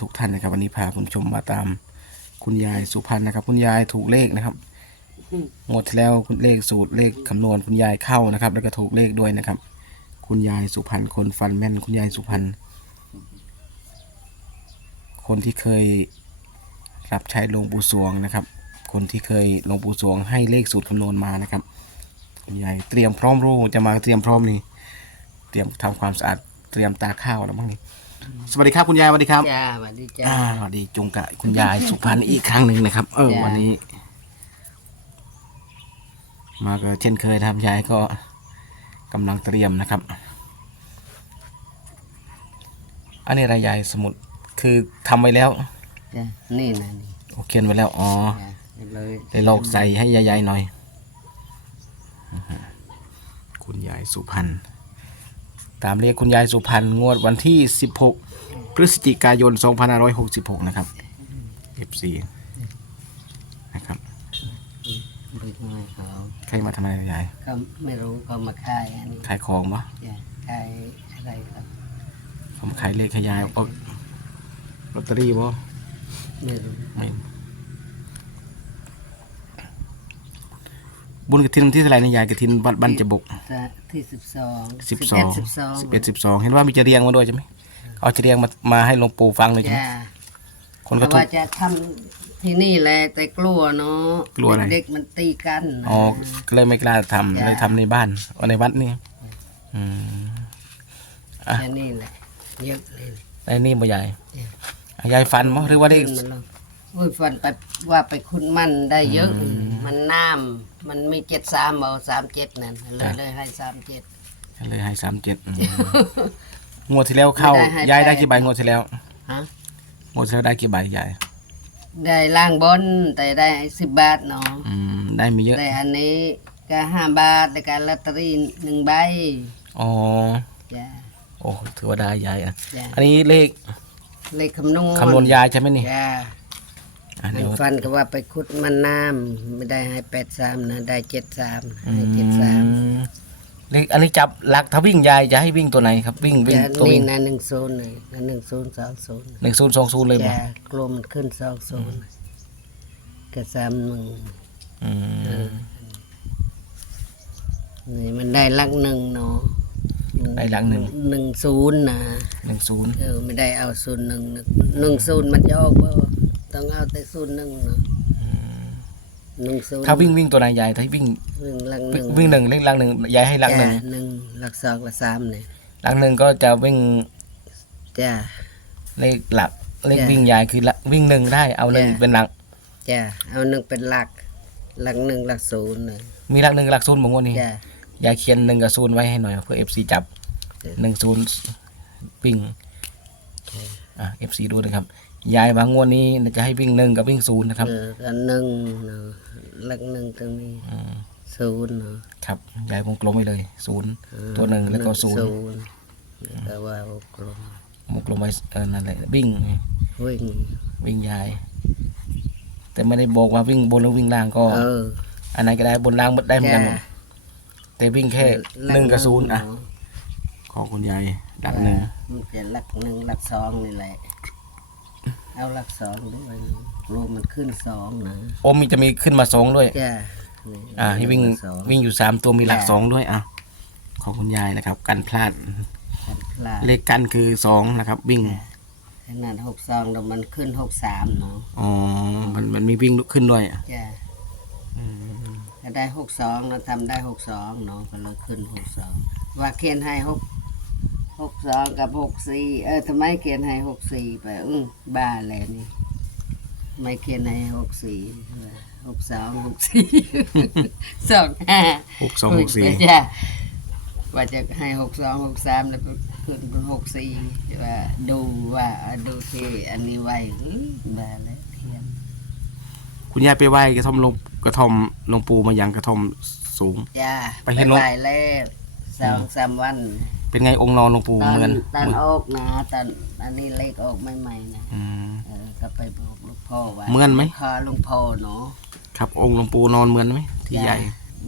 ทุกท่านนะครับ วันนี้พาคุณผู้ชมมาตาม คุณยายสุพรรณนะครับ คุณยายถูกเลขนะครับงวดที่แล้วคุณเลขสูตรเลขคำนวณคุณยายเข้านะครับ แล้วก็ถูกเลขด้วยนะครับ คุณยายสุพรรณคนฟันแม่น คุณยายสุพรรณคนที่เคยรับใช้หลวงปู่สวงนะครับ คนที่เคยหลวงปู่สวงให้เลขสูตรคำนวณมานะครับคุณยายเตรียมพร้อมรู้จะมาเตรียมพร้อมนี่เตรียมทำความสะอาดเตรียมตาข้าวแล้วมั้งนี่ สวัสดีครับคุณยายสวัสดีครับ จ้าสวัสดีจ้า อ่าสวัสดีจุงกะคุณยายสุพรรณอีกครั้งหนึ่งนะครับ เออ จ้ะ วันนี้ มาก็เช่นเคยนะครับยายก็กำลังเตรียมนะครับ อันนี้อะไรยายสมุดคือทำไว้แล้วจ้านี่นะนี่โอเขียนไว้แล้วอ๋อจ้าเลยเลยลอกใส่ให้ยายๆหน่อยอือฮึคุณยายสุพรรณ ตามเรียกคุณยายสุพรรณงวดวันที่ 16 พฤศจิกายน 2566 นะครับ F4 นะครับดูทำไมเขาใครมาทำอะไรยายเขาไม่รู้เขามาขายอันนี้ขายของปะจ้าขายอะไรครับเขามาขายเลขให้ยายเอาลอตเตอรี่ปะไม่รู้ไม่ บุญกระถินวันที่เท่าไหร่นะยายกระถินวัดบันจะบกจ้าที่สิบสองสิบสองสิบสองสิบเอ็ดสิบสองเห็นว่ามีจะเรียงมาด้วยใช่ไหมเอาจะเรียงมามาให้หลวงปู่ฟังเลยใช่ไหมจ้าคนก็แต่ถูว่ากจะทำที่นี่แหละแต่กลัวเนาะกลัวอะไร เด็กๆมันตีกันนะ อ๋อก็เลยไม่กล้าทำจ้ะ เลยทำในบ้านเอาในวัดนี่อืม อะ แค่นี้แหละเยอะเลย ในนี่บ่ใหญ่จ้ะอะยายฟันมั้งหรือว่าได้ขึ้นมาลงโอ้ยฟันไปว่าไปคุณมันได้เยอะ มันน้ำมันมีเจ็ดสามเอาสามเจ็ดนั่นเลยเลยให้สามเจ็ดเลยให้สามเจ็ดงวดที่แล้วเข้าไม่ได้ให้ยายได้แปดกี่ใบงวดที่แล้วฮะ งวดที่แล้วได้กี่ใบยายได้ล่างบนแต่ได้สิบบาทเนาะอืมได้มีเยอะแต่อันนี้ก็ห้าบาทแต่การลอตเตอรี่หนึ่งใบอ๋อจ้ะโอ้ถือว่าได้ยายอะ จ้ะอันนี้เลขเลขคำนวณคำนวณยายใช่ไหมนี่ จ้ะ อะมัเดี๋ยนวฟันก็ว่าไปคุดมันน้ำไม่ได้ให้แปดสามนะได้เจ็ดสามอืให้เจ็ดสามมเลขอันนี้จับหลักถ้าวิ่งยายจะให้วิ่งตัวไหนครับ วิ่งวิ่งจ้ะตัวนี่วิ่งนะหนึ่งโซนเลยหนึ่งโซนสองโซนหนึ่งศูนย์สองศูนย์เลยมั้จ้ะกลัวมันขึ้นสองโซนก็สามหนึ่งอืมนี่มันได้หลักหนึ่งเนาะได้หลักหนึ่งหนึ่งศูนย์นะหนึ่งศูนย์เออไม่ได้เอาศูนย์หนึ่งหนึ่งหนึ่งศูนย์มันจะออกบ่ ต้องเอาแต่ศูนย์หนึ่งเนาะหนึ่งศูนย์ถ้าวิ่งวิ่งตัวไหนยายถ้าวิ่งวิ่งหลักหนึ่งวิ่งหนึ่งเลขหลักหนึ่งยายให้หลักหนึ่งจ้ะหนึ่งหลักสองหลักสามเนี่ยหลักหนึ่งก็จะวิ่งจ้าเลขหลักเลขจ้ะวิ่งยายคือละวิ่งหนึ่งได้เอาหนึ่งจ้ะ เป็นหลัก จ้าเอาหนึ่งเป็นหลัก หลักหนึ่งหลักศูนย์เนี่ยมีหลักหนึ่งหลักศูนย์บางวันนี้จ้ายายเขียนหนึ่งกับศูนย์ไว้ให้หน่อยเพื่อเอฟซีจับจ้ะ หนึ่งศูนย์วิ่งอะเอฟซีดูนะครับ ยายบางงวดนี้จะให้วิ่งหนึ่งกับวิ่งศูนย์นะครับเออก็หนึ่งเนาะหลักหนึ่งตรงนี้อืมศูนย์เนาะครับยายวงกลมไว้เลยศูนย์เออตัวหนึ่งแล้วก็ศูนย์นย์แล้วก็ว่าวงกลมวงกลมไว้เออนั่นแหละวิ่ง วิ่งวิ่งยาย แต่ไม่ได้บอกว่าวิ่งบนหรือวิ่งล่างก็ เอออันไหนก็ได้บนล่างได้เหมือนกันหมดจ้ะแต่วิ่งแค่ลัหนึ่งกับศูนย์อะเาของคุณยายดักหนึ่ง มันจะหลักหนึ่งหลักสองนี่แหละ เอาหลักสองด้วยรวมมันขึ้นสองนะโอ้มีจะมีขึ้นมาสองด้วย จ้านี่อ่าให้วิ่งหลักสองวิ่งอยู่สามตัวมีหลักจ้ะสองด้วยอะของคุณยายนะครับ กันพลาดกันพลาดเลขกันคือสองนะครับ วิ่งขนาดหกสองแล้วมันขึ้นหกสามเนาะอ๋อมันมันมีวิ่งขึ้นด้วยอะจ้าก็ได้หกสองเราทำได้หกสองเนาะก็เลยขึ้นหกสองว่าเขียนให้หก หกสองกับหกสี่เออทำไมเขียนให้หกสี่ไปอือบ้าเลยนี่ไม่เขียนให้หกสี่หกสองหกสี่สองห้าหกสองหกสี่เจ้าว่าจะให้หกสองหกสามแล้วก็ขึ้นเป็นหกสี่ว่าดูว่าดูที่อันนี้ไว้อื้อบ้าเลยเขียนคุณยายไปไหว้กระท่อมหลวงกระท่อมหลวงปู่มายังกระท่อมสูงจ้าไปเห็นนกไปแล้ว สองสามวัน เป็นไงองค์นอนหลวงปู่ตอนเหมือนตอนเหมือนออกนะตอนอันนี้เลขออกใหม่ๆนะอืม เออก็ไปบอกหลวงพ่อว่าเหมือนไหมคอหลวงพ่อเนาะครับองค์หลวงปู่นอนเหมือนไหมที่จ้ะใหญ่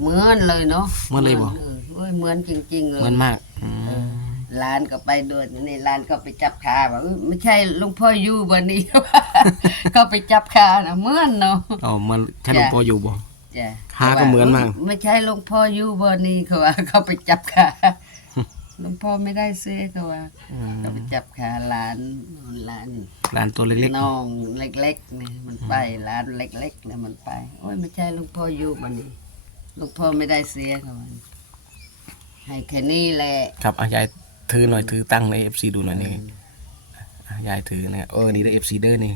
เหมือนเลยเนาะเหมือนเลยบ่ เออเว้ยเหมือนจริงๆเลยเหมือนมากอืมเออหลานก็ไปด้วยนี่หลานก็ไปจับขาบอกอุ๊ยไม่ใช่หลุงพ่ออยู่บนนี้ ก็ไปจับขานะเหมือนเนาะ อ๋อมันใช่หลวงพ่ออยู่บ่ จ้ะขาก็เหมือนมาก ไม่ใช่หลุงพ่ออยู่บนนี้เขาว่าเขาไปจับขาหลุงพ่อไม่ได้เสียเขาว่าเขาไปจับขาหลานหลานร้านตัวเล็กน้องเล็กๆนี่มันไปหลานเล็กๆเนี่ยมันไปโอ้ยไม่ใช่หลุงพ่ออยู่บนนี้หลุงพ่อไม่ได้เสียเขาว่าให้แค่นี้แหละๆ ครับอะยายถือหน่อยถือตั้งใน FC ดูหน่อยนี่อะยายถือนะเออนี่ได้ FC เด้อนี่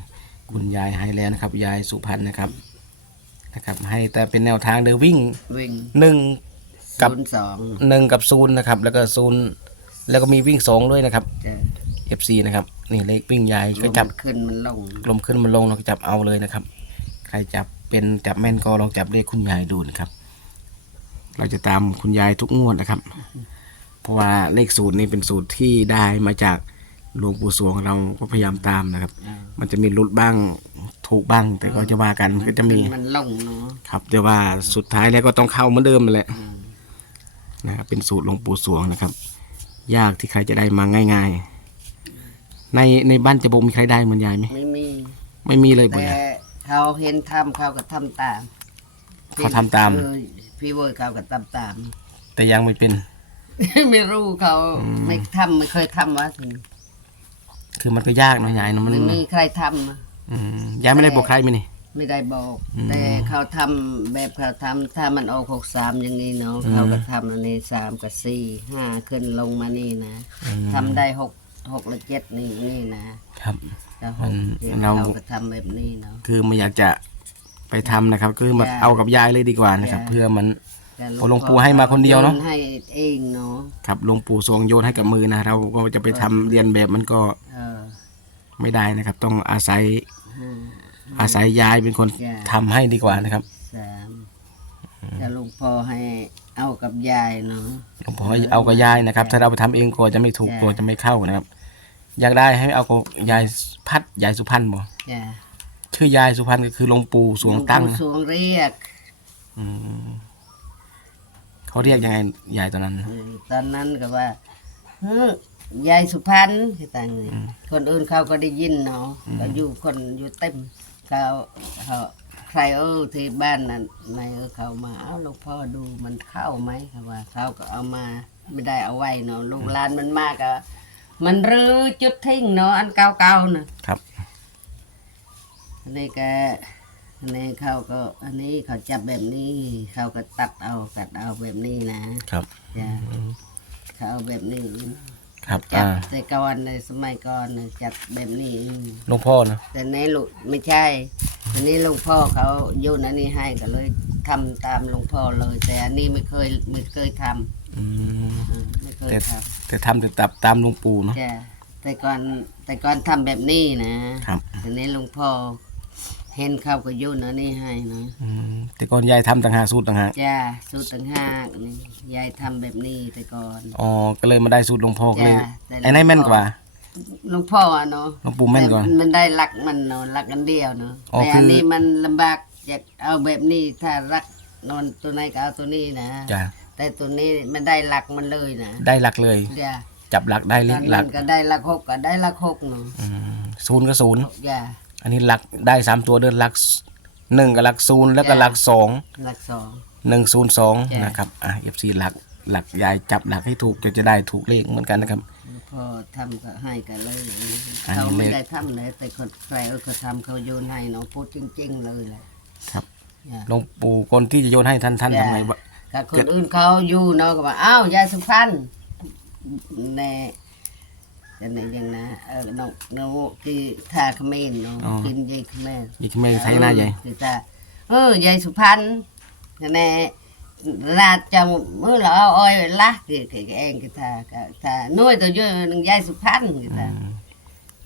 คุณยายให้แล้วนะครับ ยายสุพรรณนะครับ นะครับให้แต่เป็นแนวทางเดินวิ่งวิ่งหนึ่งกับศูนย์สองหนึ่งกับศูนย์นะครับ แล้วก็ศูนย์แล้วก็มีวิ่งสองด้วยนะครับจะ FC นะครับนี่เลขวิ่งยายก็ลจับมขึ้นมันลงลมขึ้นมาลงเราก็จับเอาเลยนะครับ ใครจับเป็นจับแม่นก็ลองจับเลขคุณยายดูนะครับ เราจะตามคุณยายทุกงวดนะครับ เพราะว่าเลขสูตรนี้เป็นสูตรที่ได้มาจากหลวงปู่สวงเราก็พยายามตามนะครับอ่ามันจะมีหลุดบ้าง ถูกบ้าง แต่ก็จะว่ากันมันก็จะมีขึ้นมันลงเนาะครับ แต่ว่าสุดท้ายแล้วก็ต้องเข้าเหมือนเดิมนั่นแหละนะครับเป็นสูตรหลวงปู่สวงนะครับ ยากที่ใครจะได้มาง่าย ๆ ในในบ้านจะบมีใครได้เหมือนยายไหมไม่มี ไม่มีเลยบ่แต่ยายเขาเห็นทำเขาก็ทำตามเขาทำตามเออพี่เวอร์เขาก็ทำตาม แต่ยังไม่เป็น ไม่รู้เขาไม่ทำไม่เคยทำวะถึงคือมันก็ยากนะยายเนอะมันไม่มีใครทำ อะอืมยายไม่ได้บอกใครไหมนี่ ไม่ได้บอก อืมแต่เขาทำแบบเขาทำถ้ามันออกหกสามอย่างนี้เนาะอืม เขาก็ทำอันนี้สามกับสี่ห้าขึ้นลงมานี่นะอืมทำได้หกหกและเจ็ดนี่นี่นะครับ แต่หกอืมเนี่ยเรา เขาก็ทำแบบนี้เนาะ คือไม่อยากจะไปทำนะครับ คือมาจ้ะเอากับยายเลยดีกว่านะครับ จ้ะ เพื่อมัน แต่โอ้หลวงปู่ให้มาคนเดียวเนอะโให้เองเนาะครับหลวงปู่สวงโยนให้กับมือนะเราก็จะไปทำเรียนแบบมันก็เออไม่ได้นะครับ ต้องอาศัยห้า อาศัยยายเป็นคนจ้ะ ทำให้ดีกว่านะครับสามแต่หลวงพ่อให้เอากับยายเนาะ หลวงพ่อให้เอากับยายนะครับ ถ้าเราไปทำเองกลัวจะไม่ถูกจ้ะ กลัวจะไม่เข้านะครับ อยากได้ให้เอากับยายพัดยายสุพรรณบ่จ้ะชื่อยายสุพรรณก็คือหลวงปู่สวงตั้งหลปู่นะสวงเรียกอืมเขาเรียกยังไงยายตอนนั้นเออตอนนั้นก็ว่าเฮ้ย ยายสุพรรณคือต่างนี่คนอื่นเขาก็ได้ยินเนาะก็อยู่คนอยู่เต็มเขาเขาใครเออที่บ้านนั้นนายเออเขามาเอ้าหลวงพ่อดูมันเข้าไหมเขาว่าเขาก็เอามาไม่ได้เอาไว้เนาะลูกหลานมันมากอะมันรื้อจุดทิ้งเนาะอันเก่าๆนะครับอันนี้ก็อันนี้เขาก็ อันนี้เขาจับแบบนี้เขาก็ตัดเอาตัดเอาแบบนี้นะครับจ้ะเขาเอาแบบนี้ ครับจับอ่าแต่ก่อนในสมัยก่อนน่ะจับแบบนี้อืมหลวงพ่อนะแต่ในลูกไม่ใช่อันนี้หลวงพ่อเขาโยนอันนี้ให้ก็เลยทำตามหลวงพ่อเลย แต่อันนี้ไม่เคยไม่เคยทำอืมอืมไม่เคยแต่ทแต่ทำแต่ตับตามหลวงปู่เนาะำจ้ะแต่ก่อนแต่ก่อนทำแบบนี้นะครับอันนี้หลวงพ่อ เห็นเขาก็โยนอันนี้ให้นะอืมแต่ก่อนยายทำต่างหากสูตรต่างหากจ้าสูตรต่างหากนี่ยายทำแบบนี้แต่ก่อน อ๋อก็เลยมาได้สูตรหลวงพ่อก็เลยจ้ะแต่ไอ้นั่นแม่นกว่า หลวงพ่ออะเนาะหลวงปู่แม่นกว่าต่มันได้รักมันเนาะรักกันเดียวเนาะอ๋อแต่อันคือ นี้มันลำบากอยากเอาแบบนี้ถ้ารักนอนตัวไหนก็เอาตัวนี้นะจ้ะแต่ตัวนี้มันได้รักมันเลยนะได้หลักเลยเดี๋ยวจับหลักได้เลตอขนหลันั้กนก็ได้รักหกก็ได้รักหกเนาะอืมศูนย์ก็ศูนย์อย่า อันนี้หลักได้สามตัวเดินหลักหนึ่งกับหลักศูนย์แล้วก็จ้ะหลักสองรักสอง หนึ่งศูนย์สองจ้ะ นะครับอะเอฟซีหลักหลักยายจับหลักให้ถูกจะจะได้ถูกเลขเหมือนกันนะครับ พอทำก็ให้กันเลยอันนี้ เขาไม่เลขได้ทำเลยแต่คนใครเออเขาทำเขาโยนให้เนาะพูดจริง ๆ เลยแหละครับอย่าหลวงปู่คนที่จะโยนให้ท่านท่านจ้ะ ทำไงวะถ้าคนอื่นเขาอยู่เนาะก็บอกอ้าวยายสุพรรณแน่ จะไหนยังนะเออน้องน้องคือทาเขมรเนาะกินยายเขมรยี่ที่ไม่ใช่หน้าใหญ่ คือตาเออยายสุพรรณแน่ราชจังเมื่อเราเอาอ้อยละคือคือเองคือตาตาน้อยตัวเยอะนึงยายสุพรรณคือตา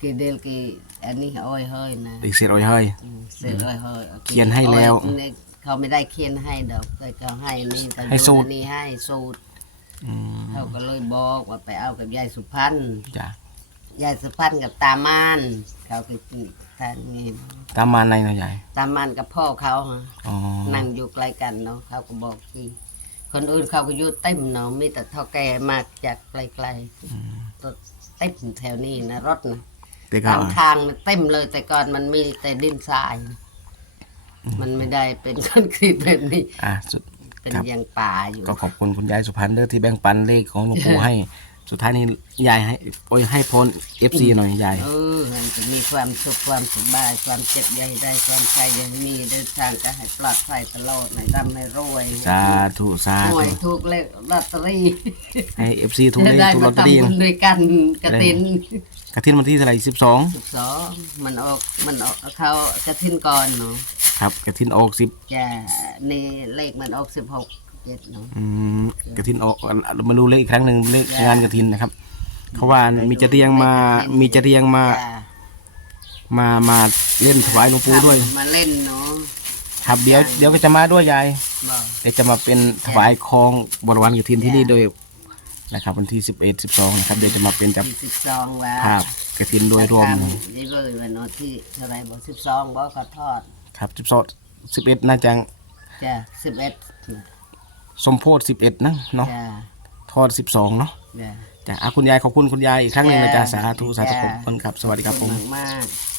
คือเดลคืออันนี้อ้อยเฮ้ยนะตีเสียร้อยเฮ้ย อืมเสร็จอ้อยเฮ้ยเขียนให้แล้วอ้อยเขาไม่ได้เขียนให้ดอกแต่เขาให้นี่เขาให้สูตรนอันนี้ให้สูตรอืมเขาก็เลยบอกว่าไปเอากับยายสุพรรณจ้ะ ยายสุพรรณกับตามานเขาคือท่านนี่ตามมาในหน่อยใหญ่ตามานกับพ่อเขาฮะอ๋อนั่งอยู่ใกล้กันเนาะเขาก็บอกทีคนอื่นเขาก็อยู่เต็มเนาะมีแต่เท่าแก่มาจากไกลๆตัวเต็มแถวนี้นะรถนะแต่ก็ตามทางน่ะเต็มเลยแต่ก่อนมันมีแต่ดินทรายมันไม่ได้เป็นคอนกรีตแบบนี้ อะสุด เป็นครับอยังป่าอยู่ ก็ขอบคุณคุณยายสุพรรณเด้อที่แบ่งปันเลขของหลวงปู่ให้ สุดท้ายนี้ยายให้โอ้ยให้พรเอฟซีหน่อยยาย เออมันจะมีความสุขความสบาย ความเจ็บใหญ่ได้ความใครยังมีเดินทางก็ให้ปลอดภัยตลอดให้ร่ำให้รวยสาธุสาหธุวยถูกเลขลอตเตอรี่ให้เอฟซีทุกเลขได้ทุกลมาอตเตอรี่ทำบุญด้วยกันกระตินกระทินวันที่เท่าไหร่สิบสองสิบสองมันออกมันออกเขากระทินก่อนเนาะครับกระทินออกสิบ จะนี่เลขมันออกสิบหก เจ็ดเนาะอืมกระทินออกมาดูเลขอีกครั้งหนึ่งเลขงานกระทินนะครับเขาว่ามีจะเรียงมามีจะเรียงมาจ้ะมามาเล่นถวายหลวงปู่ด้วย มาเล่นเนาะครับเดี๋ยวเดี๋ยวก็จะมาด้วยยายบอกเดี๋ยวจะมาเป็นถวายคองบริวารกระทินที่นี่โดยนะครับวันที่สิบเอ็ดสิบสองนะครับเดี๋ยวจะมาเป็นจับที่สิบสองแล้วภาพกระทินโดยรวม นี่เลยวันเนาะที่เท่าไหรบอกสิบสองบอกก็ทอดครับสิบสองสิบเอ็ดน่าจะจ้ะสิบเอ็ด สมโพธิสิบเอ็ดนะเนาะจ้ะทอดสิบสองเนาะจ้ะจ้ะอะคุณยายขอบคุณคุณยายอีกครั้งหนึ่งนะจ๊ะจ้ะ สาธุสาธุจ้ะขอบคุณครับสวัสดีครับผม มากๆ